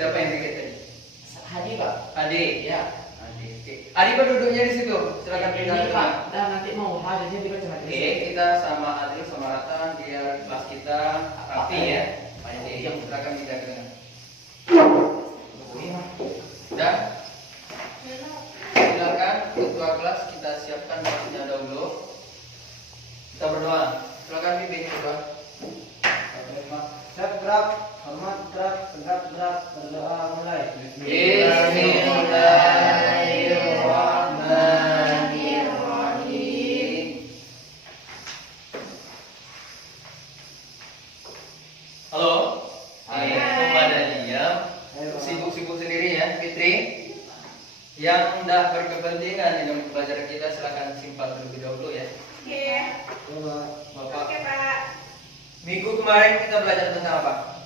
Siapa yang tiket tadi? Hadi Pak. Adi. Ya. Adi. Oke. Adi Pak duduknya di situ. Silakan Ini tinggal. Pak. Dan nanti mau hadirnya juga cuma di Oke, sini. kita sama Adri sama Rata biar kelas kita rapi ya. Oke, silakan dijaga. Udah? Silakan ketua kelas kita siapkan kelasnya dahulu. Kita berdoa. Silakan bimbing berdoa. Siap gerak, hormat gerak, tegak gerak, berdoa mulai. Bismillahirrahmanirrahim. Halo. Itu pada diam. Sibuk-sibuk sendiri ya, Fitri. Yang tidak berkepentingan di dalam pelajaran kita silakan simpan terlebih dahulu ya. Bapak. Oke, Pak. Minggu kemarin kita belajar tentang apa?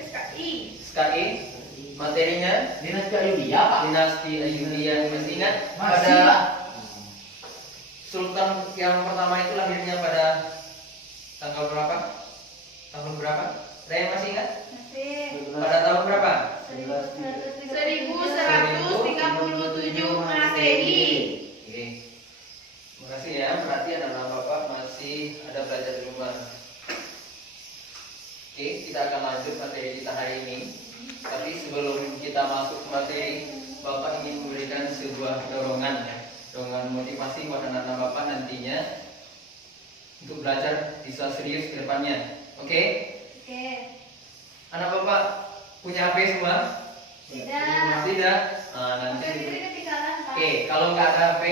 SKI. SKI. Materinya Dinasti Ayubiyah Pak. dinasti Ayyubiyah. Masih ingat Masih, pada Pak. Sultan yang pertama itu lahirnya pada tanggal berapa? Tahun berapa? Ada yang masih ingat? Masih. Pada tahun berapa? 1137 Masehi. Oke. Terima kasih ya, berarti anak-anak Bapak masih ada belajar di rumah. Oke, kita akan lanjut materi kita hari ini. Tapi sebelum kita masuk ke materi, Bapak ingin memberikan sebuah dorongan ya, dorongan motivasi buat anak-anak Bapak nantinya untuk belajar bisa serius ke depannya. Oke? Oke. Anak Bapak punya HP semua? Tidak. Tidak? Nah, nanti Oke, ini ketinggalan, Pak. Oke, kalau nggak ada HP,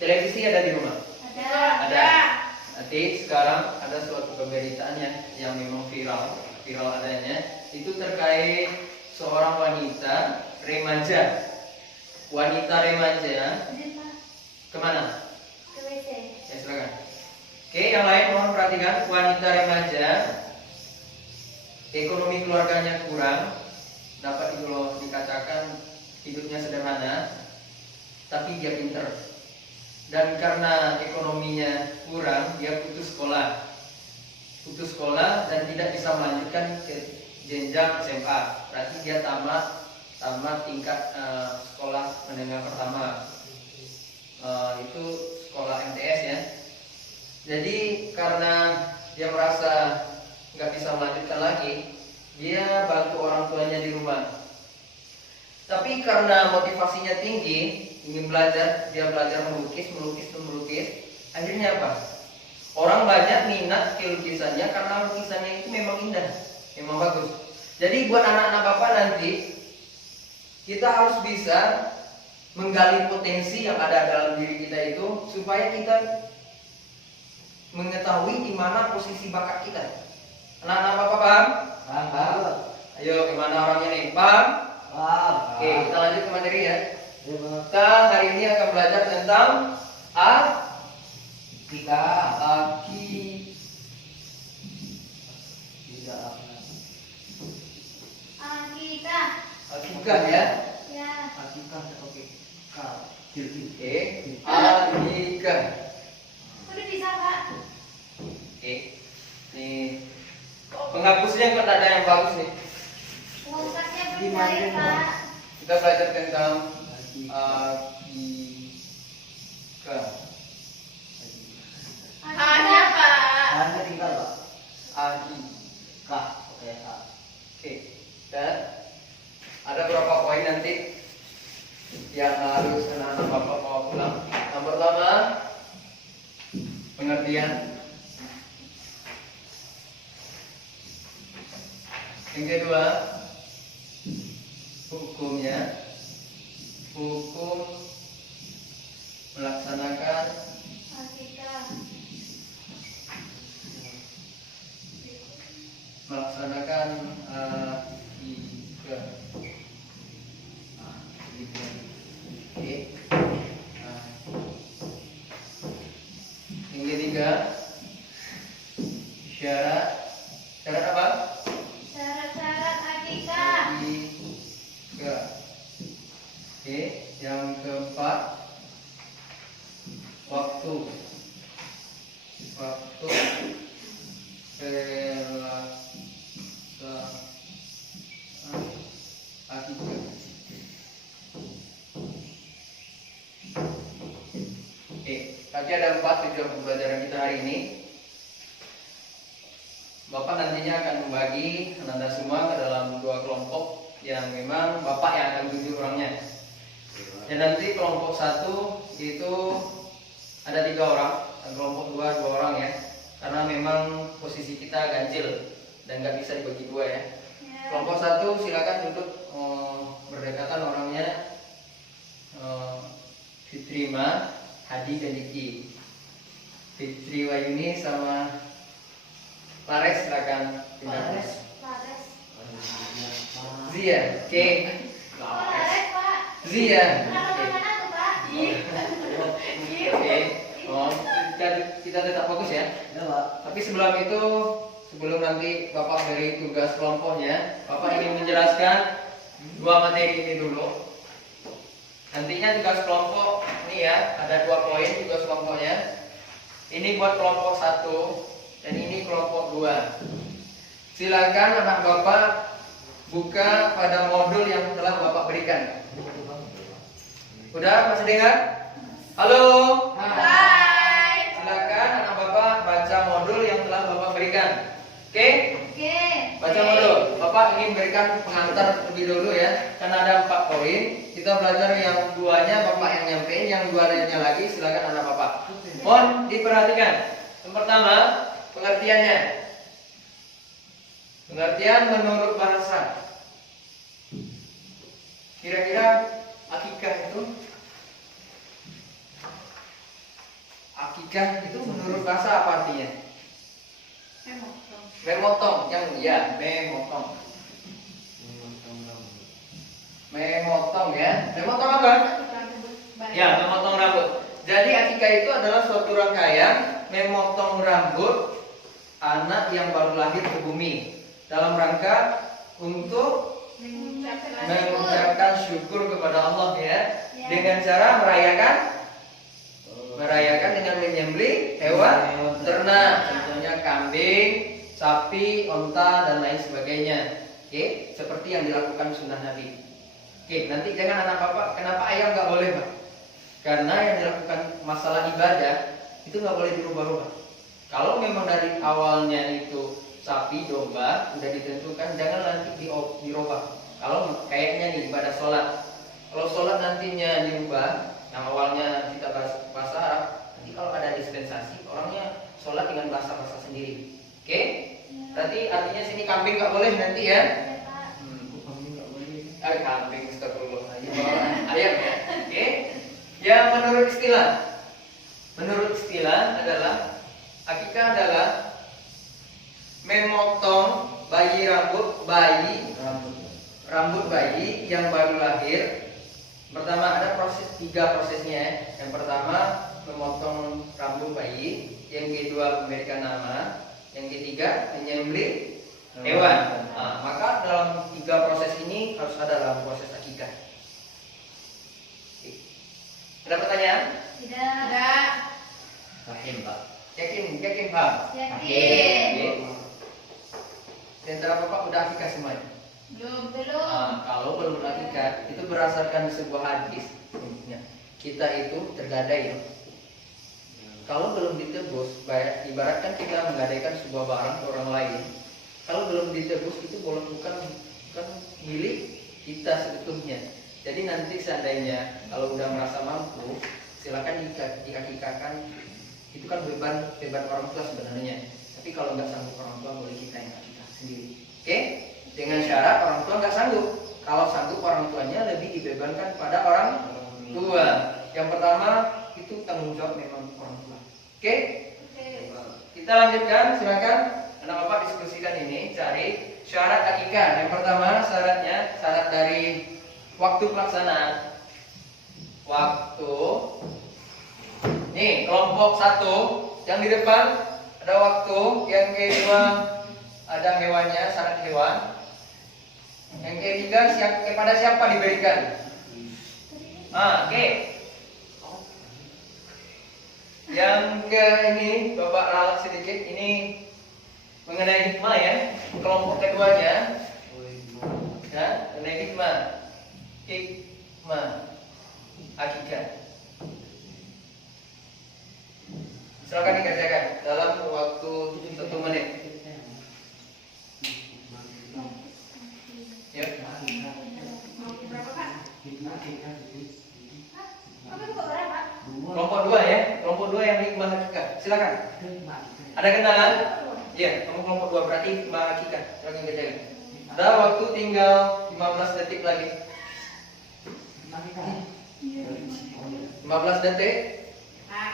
televisi ada di rumah? Ada. Nanti sekarang ada suatu pemberitaan yang memang viral adanya, itu terkait seorang wanita remaja. Wanita remaja Izin, Pak. kemana? Ke WC. Ya silakan. Oke, yang lain mohon perhatikan, wanita remaja ekonomi keluarganya kurang, dapat dikatakan hidupnya sederhana, tapi dia pinter. Dan karena ekonominya kurang, dia putus sekolah dan tidak bisa melanjutkan ke jenjang SMA. Berarti dia tamat tingkat sekolah menengah pertama. Itu sekolah MTS ya. Jadi karena dia merasa nggak bisa melanjutkan lagi, dia bantu orang tuanya di rumah. Tapi karena motivasinya tinggi, ingin belajar, dia belajar melukis. Akhirnya apa? Orang banyak minat ke lukisannya karena lukisannya itu memang indah, memang bagus. Jadi buat anak-anak Bapak nanti, kita harus bisa menggali potensi yang ada dalam diri kita itu supaya kita mengetahui di mana posisi bakat kita. Anak-anak Bapak paham? Paham. Ayo, gimana orangnya nih? Paham? Oke, kita lanjut ke materi ya. Kita hari ini akan belajar tentang akikah ya. Ya. Oke, akikah. Udah bisa, Pak. Oke, nih penghapusnya kok ada yang bagus nih. Pengusatnya belum cair, Pak. Kita belajar tentang akikah. Ada, Pak. Hanya tinggal Pak. Akikah. Oke, Pak. Oke, dan ada berapa poin nanti yang harus anak-anak Bapak bawa pulang. Yang pertama, pengertian. Yang kedua, hukumnya. Hukum melaksanakan Akikah. akikah. Oke. Yang ketiga, syarat. Syarat apa? Syarat-syarat akikah. Akikah. Oke. Yang keempat, waktu. Pelaksanaan Berarti ada 4 tujuan pembelajaran kita hari ini. Bapak nantinya akan membagi Anda semua ke dalam 2 kelompok yang memang Bapak yang akan tunjuk orangnya. Dan nanti kelompok 1 itu ada 3 orang, dan kelompok 2 2 orang ya. Karena memang posisi kita ganjil dan nggak bisa dibagi 2 ya. Kelompok 1 silakan duduk berdekatan orangnya. Fitrima, Hadi dan Diki. Fitri Wayuni sama Lares silakan pindah. Lares. Zia, oke. Oh, Lares, Pak. Zia. Kenapa mana tuh, Pak? Oke. Oh, kita tetap fokus ya. Ya, Pak. Tapi sebelum nanti Bapak beri tugas kelompoknya, Bapak ingin menjelaskan 2 materi ini dulu. Nantinya tugas kelompok ini ya, ada 2 poin tugas kelompoknya. Ini buat kelompok 1 dan ini kelompok 2. Silakan anak Bapak buka pada modul yang telah Bapak berikan. Udah, masih dengar? Halo. Hai. Silakan anak Bapak baca modul yang telah Bapak berikan. Oke? Oke. Baca modul. Bapak ingin berikan pengantar terlebih dulu ya. Karena ada 4 poin. Kita belajar yang 2-nya Bapak yang nyampein, yang 2 lainnya lagi silakan anak Bapak. Mohon diperhatikan. Yang pertama, pengertiannya. Pengertian menurut bahasa. Kira-kira akikah itu menurut bahasa apa artinya? Memotong, yang ya, memotong. Memotong ya. Memotong apa? Ya, memotong rambut. Jadi akikah itu adalah suatu rangkaian memotong rambut anak yang baru lahir ke bumi dalam rangka untuk mengucapkan syukur kepada Allah ya, dengan cara merayakan dengan menyembelih hewan ternak, contohnya kambing, sapi, onta dan lain sebagainya. Oke, seperti yang dilakukan sunnah Nabi. Oke, nanti jangan anak Bapak, kenapa ayam nggak boleh Pak? Karena yang dilakukan masalah ibadah itu nggak boleh dirubah-rubah. Kalau memang dari awalnya itu sapi, domba sudah ditentukan, jangan nanti dirubah. Kalau kayaknya nih ibadah sholat, kalau sholat nantinya dirubah, yang awalnya kita bahasa Arab, nanti kalau ada dispensasi orangnya sholat dengan bahasa sendiri. Oke? Berarti artinya sini kambing nggak boleh nanti ya? Kambing astagfirullahaladzim, ayam ya. Oke. Ya menurut istilah adalah akikah adalah memotong rambut bayi yang baru lahir. Pertama ada 3 prosesnya ya. Yang pertama memotong rambut bayi, yang kedua memberikan nama, yang ketiga menyembelih hewan. Nah, maka dalam 3 proses ini harus ada dalam proses akikah. Ada pertanyaan? Tidak. Rahim, Pak. Yakin paham? Yakin. Oke. Di antara Bapak udah akikah semuanya? Belum. Kalau belum akikah, itu berdasarkan sebuah hadis. Kita itu tergadai ya. Kalau belum ditebus, ibaratkan kita menggadaikan sebuah barang ke orang lain. Kalau belum ditebus itu bukan milik kita sebetulnya. Jadi nanti seandainya kalau udah merasa mampu, silakan diakikahkan. Itu kan beban orang tua sebenarnya. Tapi kalau nggak sanggup orang tua, boleh kita yang akikah sendiri. Oke? Dengan syarat orang tua nggak sanggup. Kalau sanggup orang tuanya lebih dibebankan pada orang tua. Yang pertama itu tanggung jawab memang orang tua. Oke? Kita lanjutkan, silakan. Anak Bapak diskusikan ini, cari syarat akikah. Yang pertama syarat dari waktu pelaksanaan. Waktu. Nih, kelompok 1 yang di depan ada waktu, yang kedua ada hewannya, syarat hewan. Yang ketiga kepada siapa diberikan? Oke. Yang ke ini Bapak ralat sedikit, ini mengenai hikmah ya, kelompok keduanya ya, mengenai hikmah akikah. Silakan dikerjakan dalam waktu 1 menit. Ya. Berapa, Pak? Apa itu berapa? Kelompok 2 ya, kelompok 2 yang hikmah hakikah. Silakan. Ada kendala? Iya, kamu kelompok 2 berarti hikmah hakikah. Silakan kerjakan. Udah waktu tinggal 15 detik lagi. 15 detik. Pak.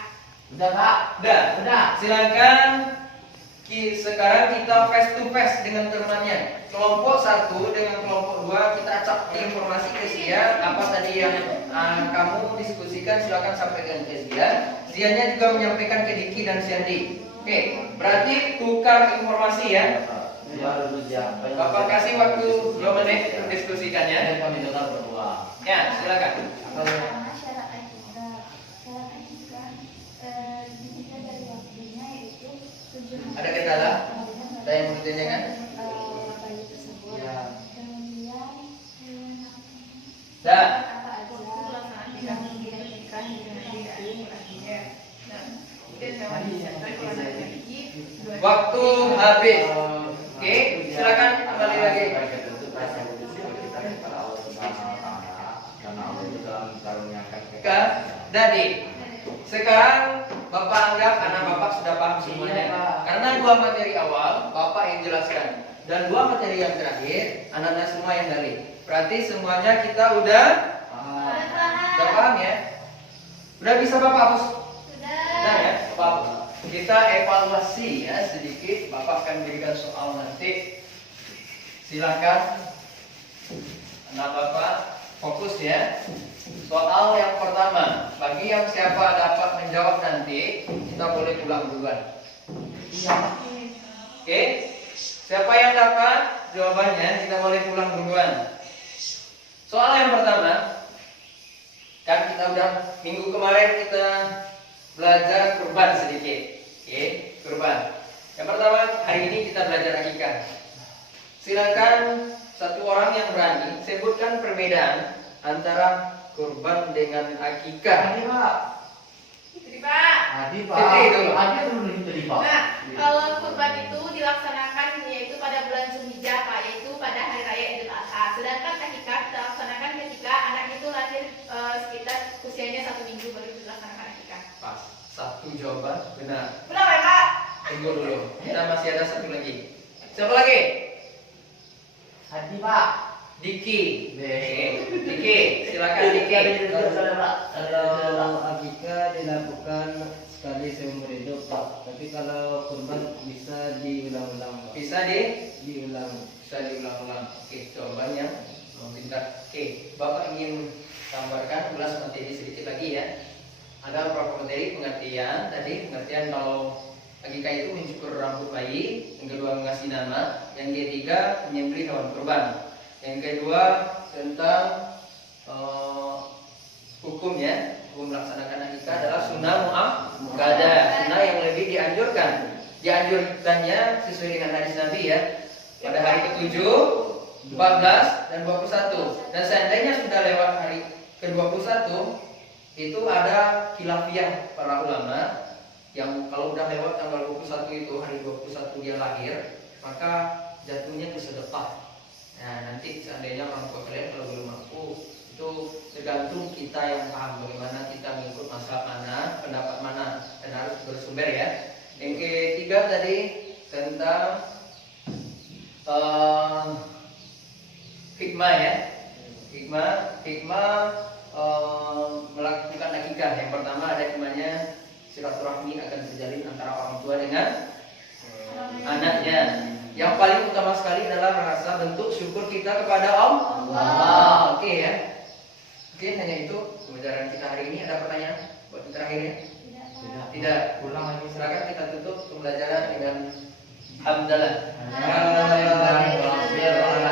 Udah Pak. Udah. Udah. Silakan. Sekarang kita face to face dengan temannya. Kelompok 1 dengan kelompok 2 kita acak informasi ke Zia. Apa tadi yang kamu diskusikan, silakan sampaikan ke Zia. Zianya juga menyampaikan ke Diki dan Siandi. Oke, berarti tukar informasi ya. Baru dia. Bapak kasih waktu 2 menit untuk diskusikannya. Kami dengar berdua. Ya, silakan. Pertama, syarat etika. Syarat etika dimulai dari waktunya yaitu 7 hari. Ada kendala? Ada yang mau ditanyakan? Bayi tersebut. Ya. Kemudian Dah. apa aja yang diberikan Waktu habis. Oke, silakan kembali lagi. Ke Dadi. Sekarang Bapak anggap anak Bapak sudah paham semuanya. Karena 2 materi awal Bapak yang jelaskan dan 2 materi yang terakhir anak-anak semua yang dalih. Berarti semuanya kita udah paham ya? Udah bisa Bapak hapus? Sudah ya, Bapak hapus. Kita evaluasi ya sedikit. Bapak akan berikan soal nanti. Silakan anak Bapak fokus ya. Soal yang pertama, bagi yang siapa dapat menjawab nanti, kita boleh pulang duluan. Oke, siapa yang dapat jawabannya, kita boleh pulang duluan. Soal yang pertama, kan kita udah minggu kemarin kita belajar kurban sedikit. Oke, kurban. Yang pertama, hari ini kita belajar akikah. Silakan satu orang yang berani sebutkan perbedaan antara kurban dengan akikah. Adi Pak. Jadi Pak. Adi Pak. Itu. Adi dulu tadi Pak. Nah, kalau kurban itu dilaksanakan yaitu pada bulan Zulhijjah Pak, yaitu pada hari raya Idul Adha. Sedangkan akikah kita laksanakan ketika anak itu lahir sekitar usianya 1 minggu baru dilaksanakan akikah. Pas. Satu jawaban benar. Berapa ya Pak? Tunggu dulu. Kita masih ada satu lagi. Siapa lagi? Adi Pak. Diki. Diki, silakan Diki. Kalau akikah dilakukan sekali seumur hidup Pak, tapi kalau kurban bisa diulang-ulang Pak. Bisa Diulang. diulang-ulang. Oke, jawabannya pintar. Oke, Bapak ingin gambarkan ulas materi sedikit lagi ya. Ada beberapa materi pengertian. Tadi pengertian kalau akikah itu mencukur rambut bayi, yang kedua mengasih nama, yang ketiga menyembelih hewan kurban. Yang kedua tentang hukumnya, hukum melaksanakan akikah adalah sunnah muakkadah, sunnah yang lebih dianjurkan. Dianjurkannya sesuai dengan hadis Nabi ya, pada hari ke-7, 14 dan 21. Dan seandainya sudah lewat hari ke-21, itu ada khilafiyah para ulama yang kalau udah lewat tanggal 21 itu hari 21 dia lahir, maka jatuhnya ke sedekah. Nah, nanti seandainya orang tua kalian kalau belum mampu, itu tergantung kita yang paham bagaimana kita mengikut mazhab mana, pendapat mana, dan harus bersumber ya. Yang ketiga tadi tentang hikmah ya, hikmah melakukan akikah. Yang pertama ada hikmahnya silaturahmi akan terjalin antara orang tua dengan anaknya. Yang paling utama sekali adalah rasa bentuk syukur kita kepada Allah. Oke ya. Oke, hanya itu pembelajaran kita hari ini. Ada pertanyaan buat yang terakhir ya? Tidak. Pulang lagi. Silakan kita tutup pembelajaran dengan hamdalah. Alhamdulillah.